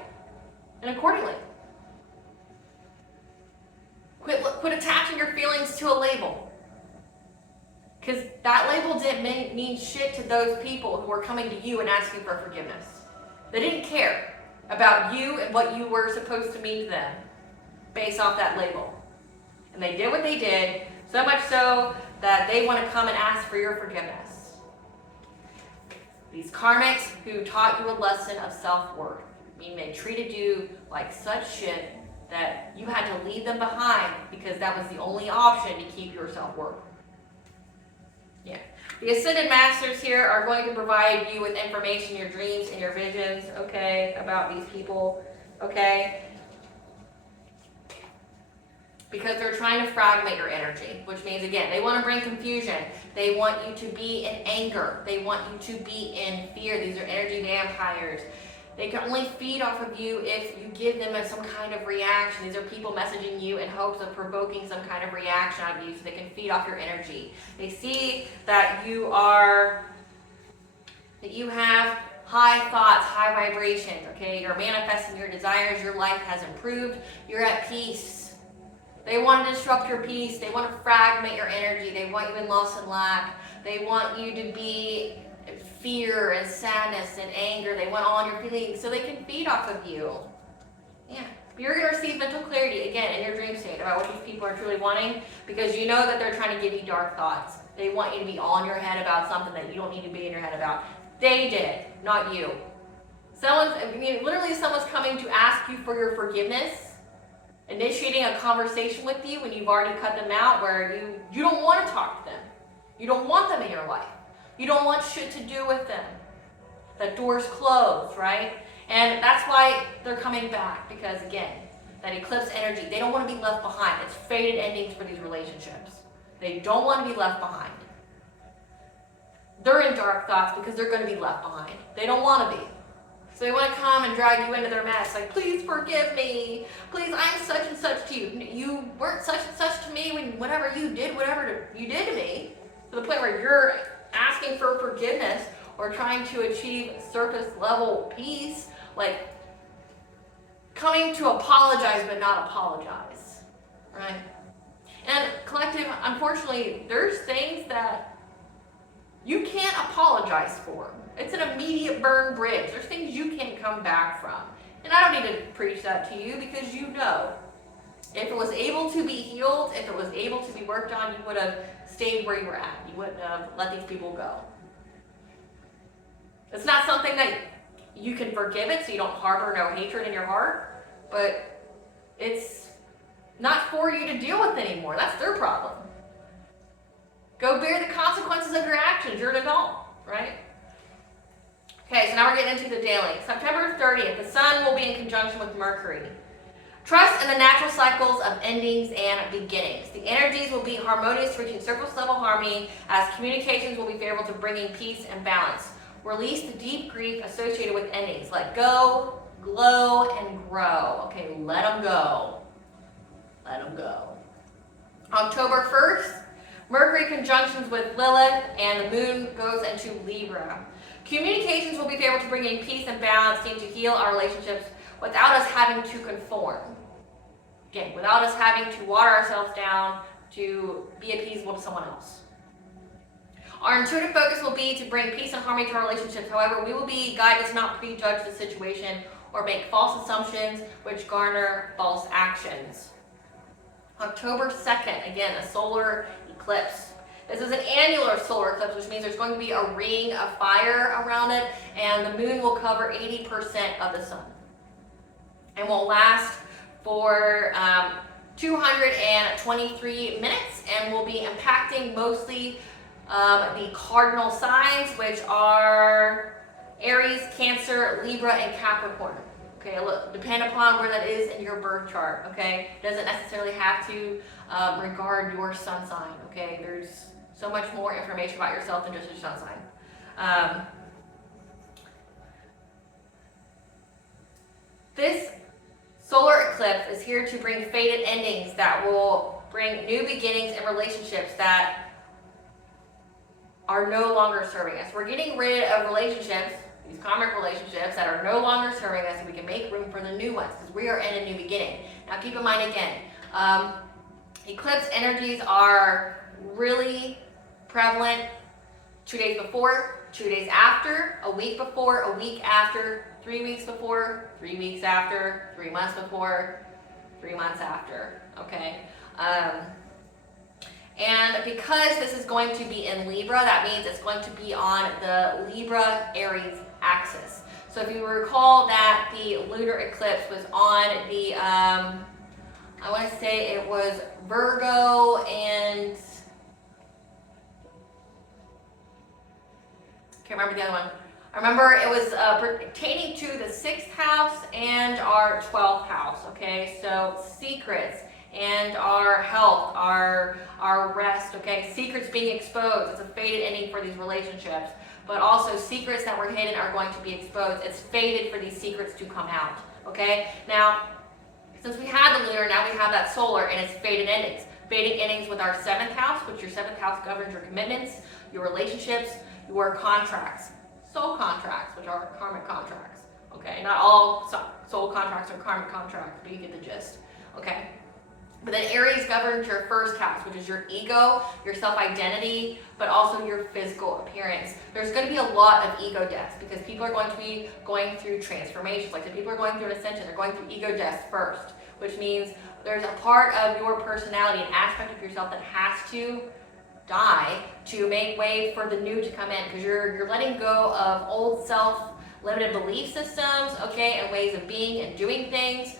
Quit attaching your feelings to a label. Because that label didn't mean shit to those people who were coming to you and asking for forgiveness. They didn't care about you and what you were supposed to mean to them based off that label. And they did what they did, so much so that they want to come and ask for your forgiveness. These karmics who taught you a lesson of self-worth, meaning they treated you like such shit that you had to leave them behind because that was the only option to keep your self-worth. Yeah. The Ascended Masters here are going to provide you with information, your dreams and your visions, okay, about these people, okay? Because they're trying to fragment your energy, which means, again, they want to bring confusion. They want you to be in anger. They want you to be in fear. These are energy vampires. They can only feed off of you if you give them some kind of reaction. These are people messaging you in hopes of provoking some kind of reaction out of you so they can feed off your energy. They see that you have high thoughts, high vibrations, okay? You're manifesting your desires. Your life has improved. You're at peace. They want to disrupt your peace. They want to fragment your energy. They want you in loss and lack. They want you to be fear and sadness and anger. They want all your feelings so they can feed off of you. Yeah. But you're going to receive mental clarity, again, in your dream state about what these people are truly wanting because you know that they're trying to give you dark thoughts. They want you to be all in your head about something that you don't need to be in your head about. They did, not you. Literally someone's coming to ask you for your forgiveness, initiating a conversation with you when you've already cut them out, where you don't want to talk to them. You don't want them in your life. You don't want shit to do with them. That door's closed, right? And that's why they're coming back, because again, that eclipse energy, they don't want to be left behind. It's fated endings for these relationships. They don't want to be left behind. They're in dark thoughts because they're going to be left behind. They don't want to be. So they want to come and drag you into their mess, like, please forgive me. Please, I'm such and such to you. You weren't such and such to me when whatever you did to me, to the point where you're asking for forgiveness or trying to achieve surface level peace, like coming to apologize but not apologize, right? And collective, unfortunately, there's things that you can't apologize for. It's an immediate burn bridge. There's things you can't come back from. And I don't need to preach that to you, because you know, if it was able to be healed, if it was able to be worked on, you would have stayed where you were at. You wouldn't have let these people go. It's not something that you can forgive it, so you don't harbor no hatred in your heart, but it's not for you to deal with anymore. That's their problem. Go bear the consequences of your actions. You're an adult, right? Okay, so now we're getting into the daily. September 30th, the sun will be in conjunction with Mercury. Trust in the natural cycles of endings and beginnings. The energies will be harmonious, reaching surface level harmony, as communications will be favorable to bringing peace and balance. Release the deep grief associated with endings. Let go, glow, and grow. Okay, let them go. Let them go. October 1st, Mercury conjunctions with Lilith, and the moon goes into Libra. Communications will be favorable to bringing peace and balance, needing to heal our relationships without us having to conform. Again, without us having to water ourselves down to be appeasable to someone else. Our intuitive focus will be to bring peace and harmony to our relationships. However, we will be guided to not prejudge the situation or make false assumptions which garner false actions. October 2nd, again, a solar eclipse. This is an annular solar eclipse, which means there's going to be a ring of fire around it, and the moon will cover 80% of the sun. And will last for 223 minutes, and will be impacting mostly the cardinal signs, which are Aries, Cancer, Libra, and Capricorn. Okay, look, depend upon where that is in your birth chart. Okay, doesn't necessarily have to regard your sun sign. Okay, there's so much more information about yourself than just your sun sign. This solar eclipse is here to bring fated endings that will bring new beginnings in relationships that are no longer serving us. We're getting rid of relationships, these karmic relationships that are no longer serving us, so we can make room for the new ones, because we are in a new beginning. Now keep in mind again, eclipse energies are really prevalent 2 days before, 2 days after, a week before, a week after, 3 weeks before, 3 weeks after, 3 months before, 3 months after, okay? And because this is going to be in Libra, that means it's going to be on the Libra-Aries axis. So if you recall that the lunar eclipse was on the, I want to say it was Virgo and, can't remember the other one. I remember it was pertaining to the 6th house and our 12th house, okay? So secrets and our health, our rest, okay? Secrets being exposed, it's a fated ending for these relationships. But also secrets that were hidden are going to be exposed. It's fated for these secrets to come out, okay? Now, since we had the lunar, now we have that solar, and it's fated endings. Fated endings with our 7th house, which your 7th house governs your commitments, your relationships, your contracts. Soul contracts, which are karmic contracts, okay? Not all soul contracts are karmic contracts, but you get the gist, okay? But then Aries governs your 1st house, which is your ego, your self-identity, but also your physical appearance. There's going to be a lot of ego deaths because people are going to be going through transformations. Like the people are going through an ascension, they're going through ego deaths first, which means there's a part of your personality, an aspect of yourself that has to die to make way for the new to come in, because you're letting go of old self-limited belief systems, okay, and ways of being and doing things.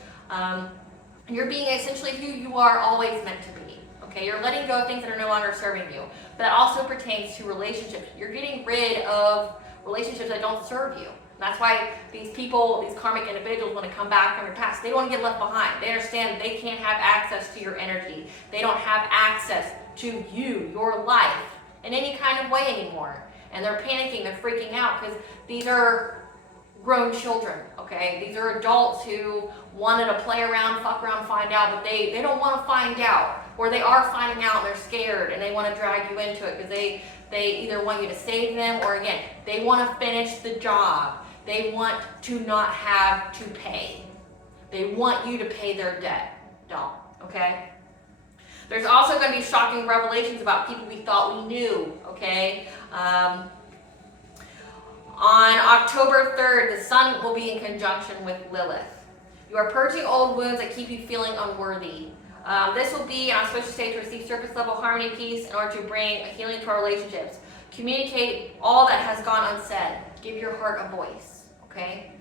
You're being essentially who you are always meant to be, okay? You're letting go of things that are no longer serving you. But that also pertains to relationships. You're getting rid of relationships that don't serve you. And that's why these people, these karmic individuals, want to come back from your past. They don't want to get left behind. They understand that they can't have access to your energy. They don't have access to you, your life, in any kind of way anymore. And they're panicking, they're freaking out, because these are grown children, okay? These are adults who wanted to play around, fuck around, find out, but they don't want to find out. Or they are finding out and they're scared and they want to drag you into it because they either want you to save them, or again, they want to finish the job. They want to not have to pay. They want you to pay their debt. Don't, okay? There's also going to be shocking revelations about people we thought we knew, okay? On October 3rd, the sun will be in conjunction with Lilith. You are purging old wounds that keep you feeling unworthy. This will be an auspicious day to receive surface level harmony, peace, in order to bring a healing to our relationships. Communicate all that has gone unsaid. Give your heart a voice, okay?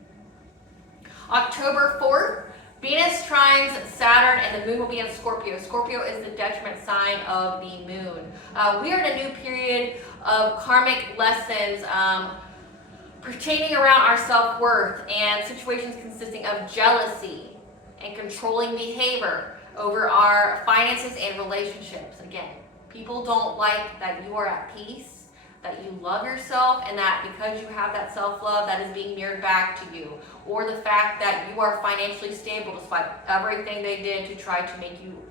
October 4th, Venus trines Saturn and the moon will be in Scorpio. Scorpio is the detriment sign of the moon. We are in a new period of karmic lessons pertaining around our self-worth and situations consisting of jealousy and controlling behavior over our finances and relationships. Again, people don't like that you are at peace, that you love yourself, and that because you have that self-love, that is being mirrored back to you. Or the fact that you are financially stable despite everything they did to try to make you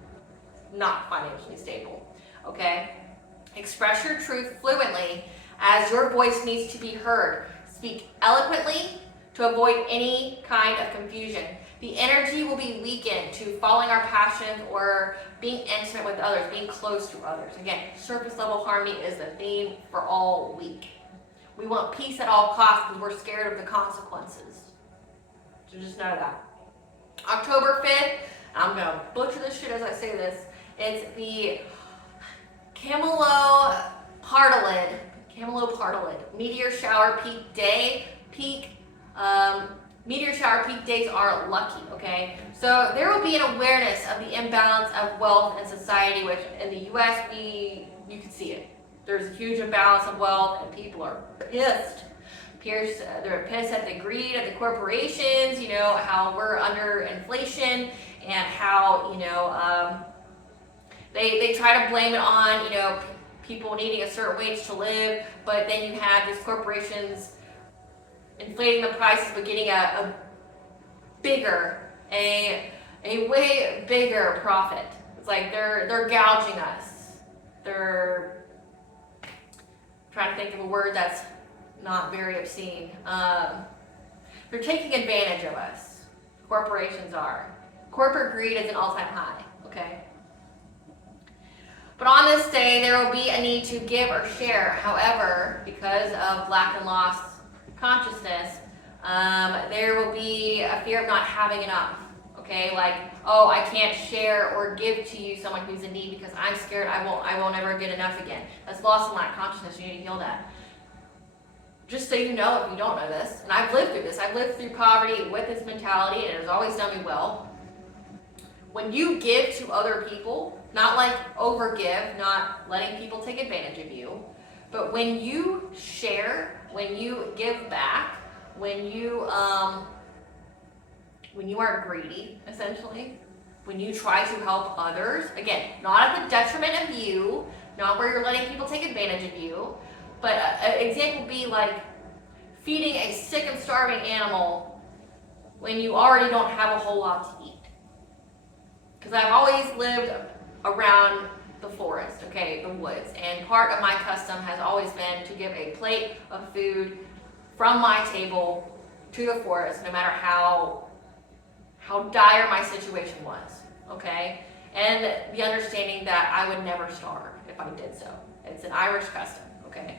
not financially stable, okay? Express your truth fluently as your voice needs to be heard. Speak eloquently to avoid any kind of confusion. The energy will be weakened to following our passions or being intimate with others, being close to others. Again, surface level harmony is the theme for all week. We want peace at all costs because we're scared of the consequences. So just know that. October 5th, I'm going to butcher this shit as I say this. It's the camelopardalis meteor shower peak day. Meteor shower peak days are lucky, okay? So there will be an awareness of the imbalance of wealth in society, which in the US, you can see it. There's a huge imbalance of wealth and people are pissed. They're pissed at the greed of the corporations, you know, how we're under inflation and how, you know, they try to blame it on, you know, people needing a certain wage to live, but then you have these corporations inflating the prices but getting a way bigger profit. It's like they're gouging us. They're trying to think of a word that's not very obscene. They're taking advantage of us. Corporations are. Corporate greed is an all-time high, okay? But on this day, there will be a need to give or share. However, because of lack and loss consciousness, there will be a fear of not having enough, okay? Like, oh, I can't share or give to you someone who's in need because I'm scared I won't ever get enough again. That's loss and lack consciousness. You need to heal that. Just so you know, if you don't know this, and I've lived through this, I've lived through poverty with this mentality, and it has always done me well. When you give to other people, not like overgive, not letting people take advantage of you, but when you share, when you give back, when you aren't greedy, essentially, when you try to help others, again, not at the detriment of you, not where you're letting people take advantage of you, but an example would be like feeding a sick and starving animal when you already don't have a whole lot to eat. Because I've always lived around the forest, okay, the woods, and part of my custom has always been to give a plate of food from my table to the forest, no matter how dire my situation was, okay? And the understanding that I would never starve if I did so. It's an Irish custom, okay?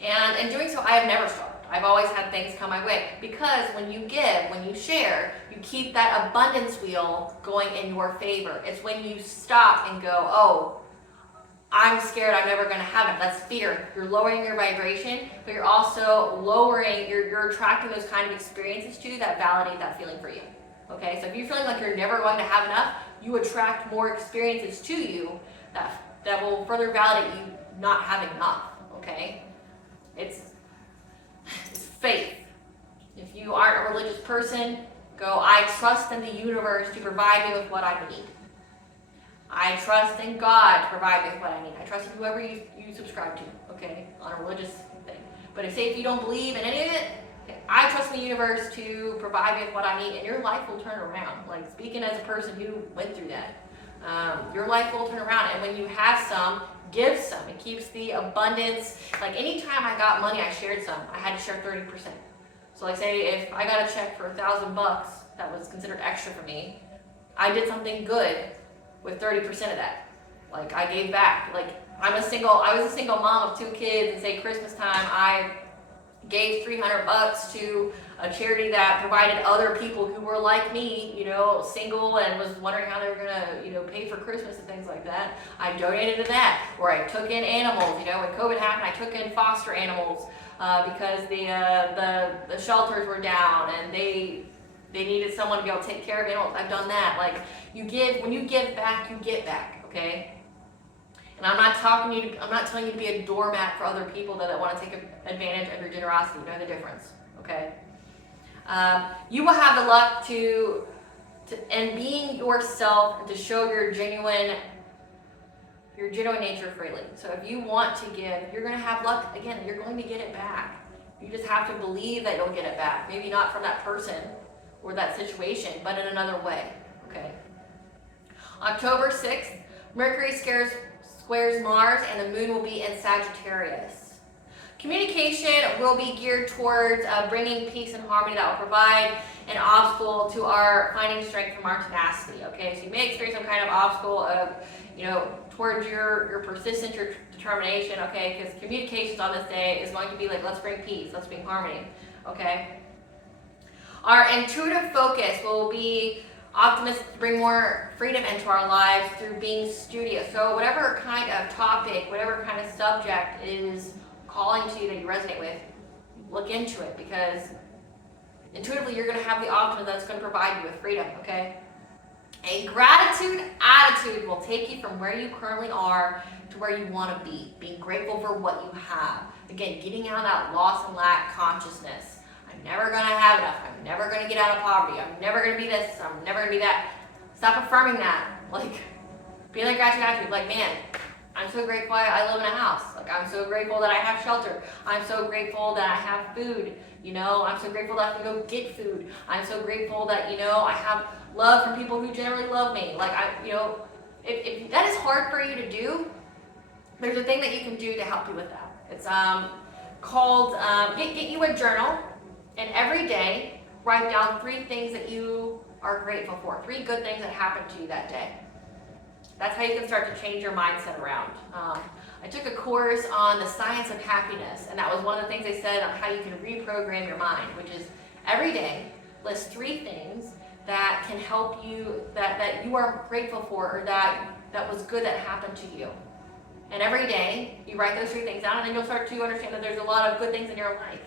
And in doing so, I have never starved. I've always had things come my way because when you give, when you share, you keep that abundance wheel going in your favor. It's when you stop and go, oh, I'm scared I'm never going to have it. That's fear. You're lowering your vibration, but you're also lowering, you're attracting those kind of experiences to you that validate that feeling for you. Okay, so if you're feeling like you're never going to have enough, you attract more experiences to you that will further validate you not having enough. Okay, it's faith. If you aren't a religious person, go, I trust in the universe to provide me with what I need. I trust in God to provide me with what I need. I trust in whoever you subscribe to, okay, on a religious thing. But if you don't believe in any of it, okay, I trust in the universe to provide me with what I need, and your life will turn around. Like, speaking as a person who went through that, your life will turn around. And when you have some, give some. It keeps the abundance. Like, anytime I got money, I shared some. I had to share 30%. So like, say if I got a check for $1,000 that was considered extra for me, I did something good with 30% of that. Like, I gave back. Like, I was a single mom of 2 kids, and say Christmas time, I gave $300 to a charity that provided other people who were like me, you know, single and was wondering how they were gonna, you know, pay for Christmas and things like that. I donated to that. Or I took in animals, you know, when COVID happened, I took in foster animals because the shelters were down and they needed someone to be able to take care of animals. I've done that. Like, when you give back, you get back, okay? And I'm not telling you to be a doormat for other people that want to take advantage of your generosity. You know the difference, okay? You will have the luck to being yourself and to show your genuine nature freely. So if you want to give, you're going to have luck. Again, you're going to get it back. You just have to believe that you'll get it back. Maybe not from that person or that situation, but in another way, okay? October 6th, Mercury squares Mars, and the moon will be in Sagittarius. Communication will be geared towards bringing peace and harmony that will provide an obstacle to our finding strength from our tenacity, okay? So you may experience some kind of obstacle of, you know, towards your persistence, your determination, okay? Because communications on this day is going to be like, let's bring peace, let's bring harmony, okay? Our intuitive focus will be optimistic to bring more freedom into our lives through being studious. So whatever kind of topic, whatever kind of subject is calling to you that you resonate with, look into it, because intuitively you're going to have the optimism that's going to provide you with freedom, okay? A gratitude attitude will take you from where you currently are to where you want to be. Being grateful for what you have. Again, getting out of that loss and lack consciousness. I'm never going to have enough. I'm never going to get out of poverty. I'm never going to be this. I'm never going to be that. Stop affirming that. Like, be like gratitude attitude. Like, man, I'm so grateful I live in a house. Like, I'm so grateful that I have shelter. I'm so grateful that I have food. You know, I'm so grateful that I can go get food. I'm so grateful that, you know, I have love from people who generally love me. Like, you know, if that is hard for you to do, there's a thing that you can do to help you with that. It's called, get you a journal, and every day write down 3 things that you are grateful for. 3 good things that happened to you that day. That's how you can start to change your mindset around. I took a course on the science of happiness, and that was one of the things they said on how you can reprogram your mind, which is every day list 3 things that can help you, that you are grateful for, or that was good that happened to you. And every day you write those 3 things down, and then you'll start to understand that there's a lot of good things in your life,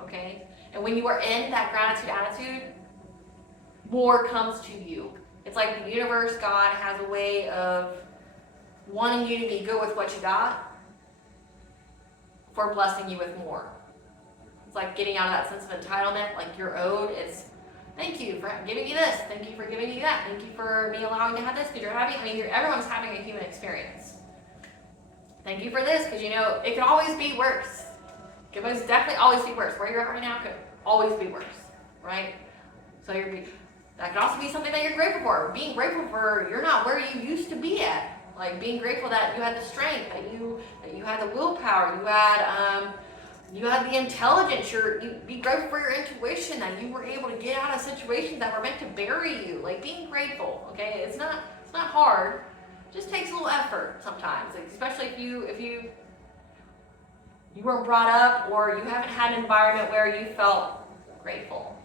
okay? And when you are in that gratitude attitude, more comes to you. It's like the universe, God has a way of wanting you to be good with what you got for blessing you with more. It's like getting out of that sense of entitlement, like you're owed. It's thank you for giving me this. Thank you for giving me that. Thank you for me allowing to have this because you're having, everyone's having a human experience. Thank you for this because, you know, it can always be worse. It can most definitely always be worse. Where you're at right now could always be worse, right? So that could also be something that you're grateful for. Being grateful for you're not where you used to be at. Like being grateful that you had the strength, that you had the willpower, you had the intelligence. You be grateful for your intuition, that you were able to get out of situations that were meant to bury you. Like being grateful, okay? It's not hard. It just takes a little effort sometimes, like, especially if you weren't brought up or you haven't had an environment where you felt grateful.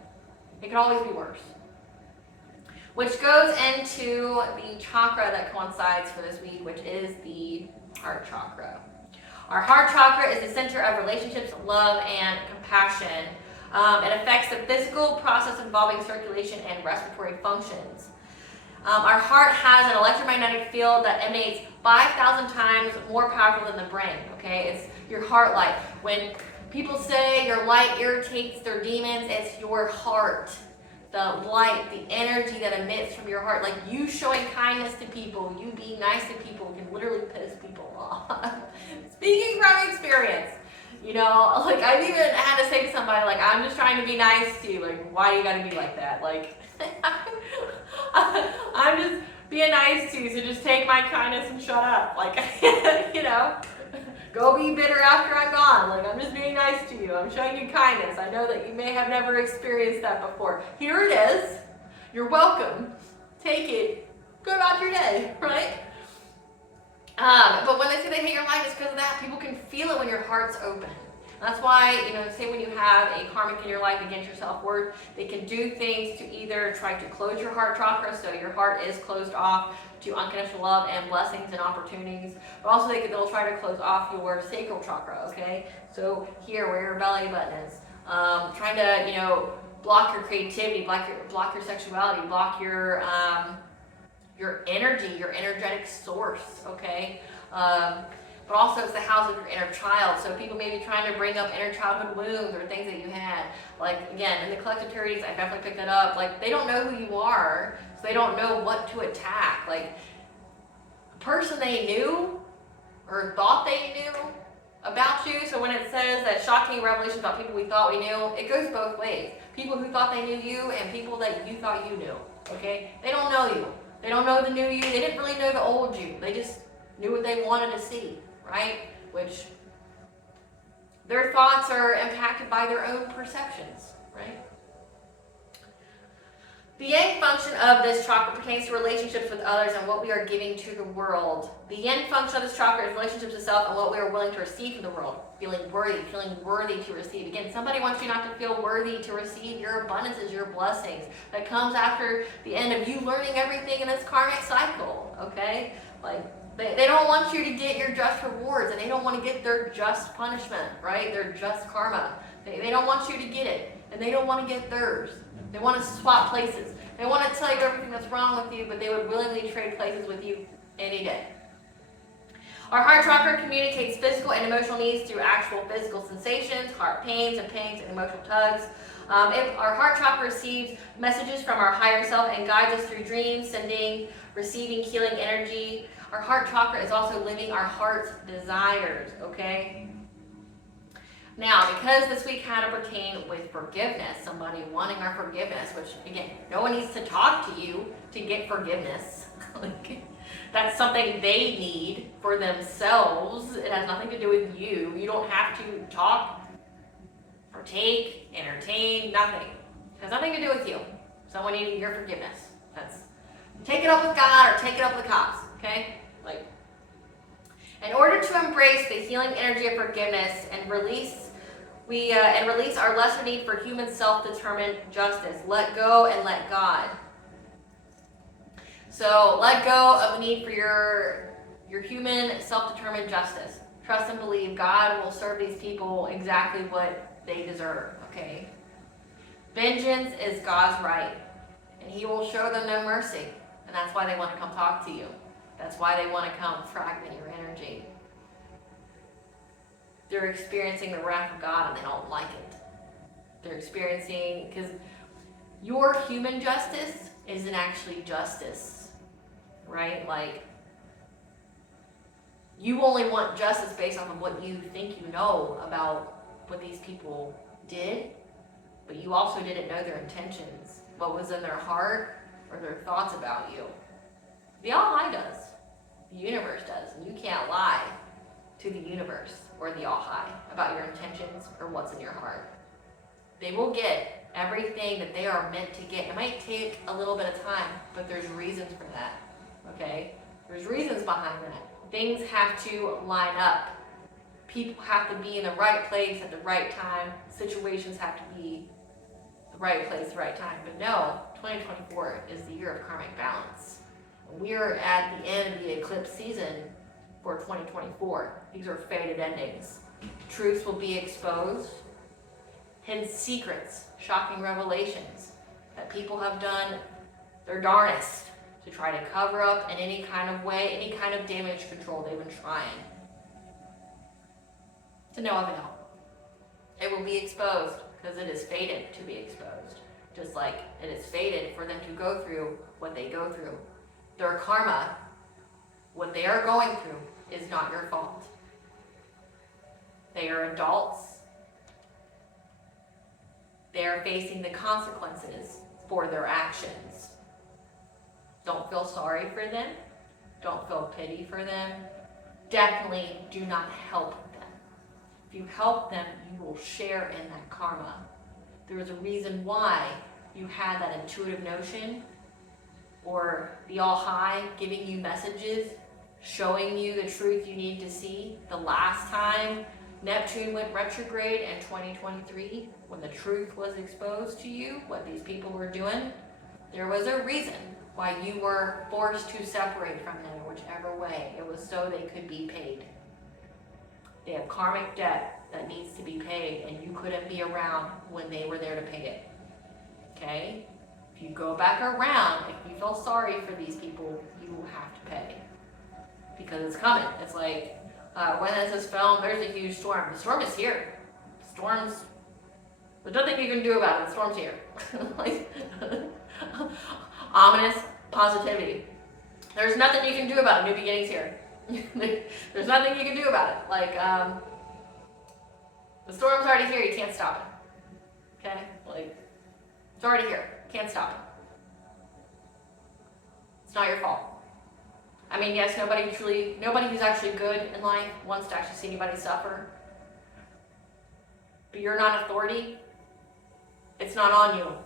It can always be worse. Which goes into the chakra that coincides for this week, which is the heart chakra. Our heart chakra is the center of relationships, love, and compassion. It affects the physical process involving circulation and respiratory functions. Our heart has an electromagnetic field that emanates 5,000 times more powerful than the brain, okay? It's your heart light. When people say your light irritates their demons, it's your heart. The light, the energy that emits from your heart, like you showing kindness to people, you being nice to people can literally piss people off. Speaking from experience, you know, like I've even had to say to somebody, like, I'm just trying to be nice to you. Like, why do you gotta be like that? Like, I'm just being nice to you, so just take my kindness and shut up. Like, you know, go be bitter after I'm gone. Like, I'm just being nice to you. I'm showing you kindness. I know that you may have never experienced that before. Here it is. You're welcome. Take it go about your day, right? But when they say they hate your life, it's because of that. People can feel it when your heart's open. That's why, say when you have a karmic in your life against your self-worth, they can do things to either try to close your heart chakra, so your heart is closed off to unconditional love and blessings and opportunities, but also they'll try to close off your sacral chakra, okay? So here, where your belly button is, trying to, block your creativity, block your sexuality, block your energy, your energetic source, okay? But also it's the house of your inner child. So people may be trying to bring up inner childhood wounds or things that you had. Like, again, in the collective readings, I definitely picked that up. Like, they don't know who you are, so they don't know what to attack. Like, a person they knew or thought they knew about you. So when it says that shocking revelations about people we thought we knew, it goes both ways. People who thought they knew you and people that you thought you knew, okay? They don't know you. They don't know the new you. They didn't really know the old you. They just knew what they wanted to see, right? Which their thoughts are impacted by their own perceptions, right? The yang function of this chakra pertains to relationships with others and what we are giving to the world. The yin function of this chakra is relationships with self and what we are willing to receive from the world. Feeling worthy to receive. Again, somebody wants you not to feel worthy to receive your abundances, your blessings. That comes after the end of you learning everything in this karmic cycle, okay? Like, they don't want you to get your just rewards, and they don't want to get their just punishment, right? Their just karma. They don't want you to get it, and they don't want to get theirs. They want to swap places. They want to tell you everything that's wrong with you, but they would willingly trade places with you any day. Our heart chakra communicates physical and emotional needs through actual physical sensations, heart pains and pangs, and emotional tugs. If our heart chakra receives messages from our higher self and guides us through dreams, receiving healing energy. Our heart chakra is also living our heart's desires, okay? Now, because this week had to pertain with forgiveness, somebody wanting our forgiveness, which, again, no one needs to talk to you to get forgiveness. That's something they need for themselves. It has nothing to do with you. You don't have to talk, partake, entertain, nothing. It has nothing to do with you. Someone needing your forgiveness. Take it up with God or take it up with the cops, okay? In order to embrace the healing energy of forgiveness and release our lesser need for human self-determined justice. Let go and let God. So let go of the need for your human self-determined justice. Trust and believe God will serve these people exactly what they deserve, okay? Vengeance is God's right, and He will show them no mercy. And that's why they want to come talk to you. That's why they want to come fragment your energy. They're experiencing the wrath of God and they don't like it. They're experiencing, because your human justice isn't actually justice, right? Like, you only want justice based off of what you think you know about what these people did, but you also didn't know their intentions, what was in their heart or their thoughts about you. The All-High does. The universe does. And you can't lie to the universe or the All-High about your intentions or what's in your heart. They will get everything that they are meant to get. It might take a little bit of time, but there's reasons for that, okay? There's reasons behind that. Things have to line up. People have to be in the right place at the right time. Situations have to be the right place, the right time. But no, 2024 is the year of karmic balance. We are at the end of the eclipse season for 2024. These are fated endings. Truths will be exposed. Hidden secrets, shocking revelations that people have done their darnest to try to cover up in any kind of way, any kind of damage control they've been trying. To no avail. It will be exposed because it is fated to be exposed. Just like it is fated for them to go through what they go through. Their karma, what they are going through, is not your fault. They are adults. They are facing the consequences for their actions. Don't feel sorry for them. Don't feel pity for them. Definitely do not help them. If you help them, you will share in that karma. There is a reason why you had that intuitive notion or the All High giving you messages, showing you the truth you need to see. The last time Neptune went retrograde in 2023, when the truth was exposed to you, what these people were doing, there was a reason why you were forced to separate from them, whichever way. It was so they could be paid. They have karmic debt that needs to be paid, and you couldn't be around when they were there to pay it. Okay? If you go back around, if you feel sorry for these people, you will have to pay. Because it's coming. It's like, when this is filmed, there's a huge storm. The storm is here. Storms, there's nothing you can do about it. The storm's here. Like, ominous positivity. There's nothing you can do about it. New beginnings here. There's nothing you can do about it. Like, the storm's already here. You can't stop it. Okay? Like, it's already here. Can't stop it. It's not your fault. I mean, yes, nobody who's actually good in life wants to actually see anybody suffer. But you're not authority. It's not on you.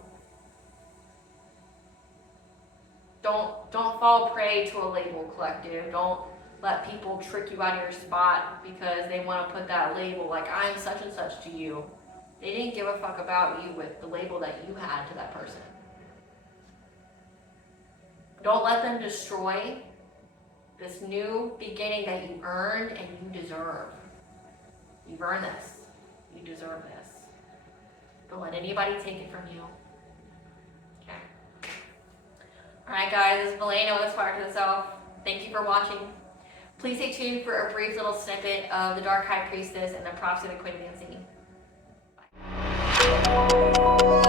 Don't fall prey to a label collective. Don't let people trick you out of your spot because they want to put that label like, I'm such and such to you. They didn't give a fuck about you with the label that you had to that person. Don't let them destroy this new beginning that you earned and you deserve. You've earned this. You deserve this. Don't let anybody take it from you. Okay. Alright guys, this is Llewellyn with Aspire to the Self. Thank you for watching. Please stay tuned for a brief little snippet of the Dark High Priestess and the prophecy of the Queen of the Unseen. Bye.